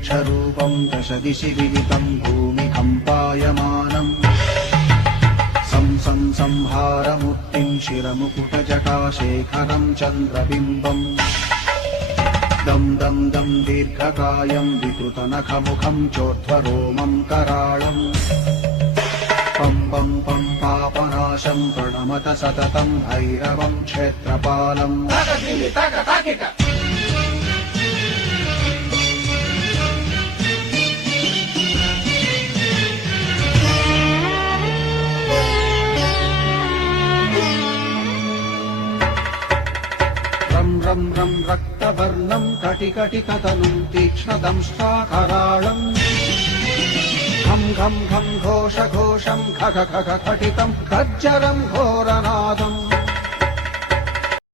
यक्षरूपं दशदिशि विदितं भूमिकम्पायमानम् संहारमूर्तिं शिरमुकुटजटाशेखरं चन्द्रबिम्बम् दं दं दं दीर्घकायं विकृतनखमुखं चोर्ध्वरोमं कराळम् पं पं पं पापनाशं प्रणमत सततं भैरवं क्षेत्रपालम् रं रं रक्तवर्णं कटिकटिकतनुं तीक्ष्णदंष्ट्राकराळम् घं घं घं घोषघोषं खग खग खटितं खज्जरं घोरनादम्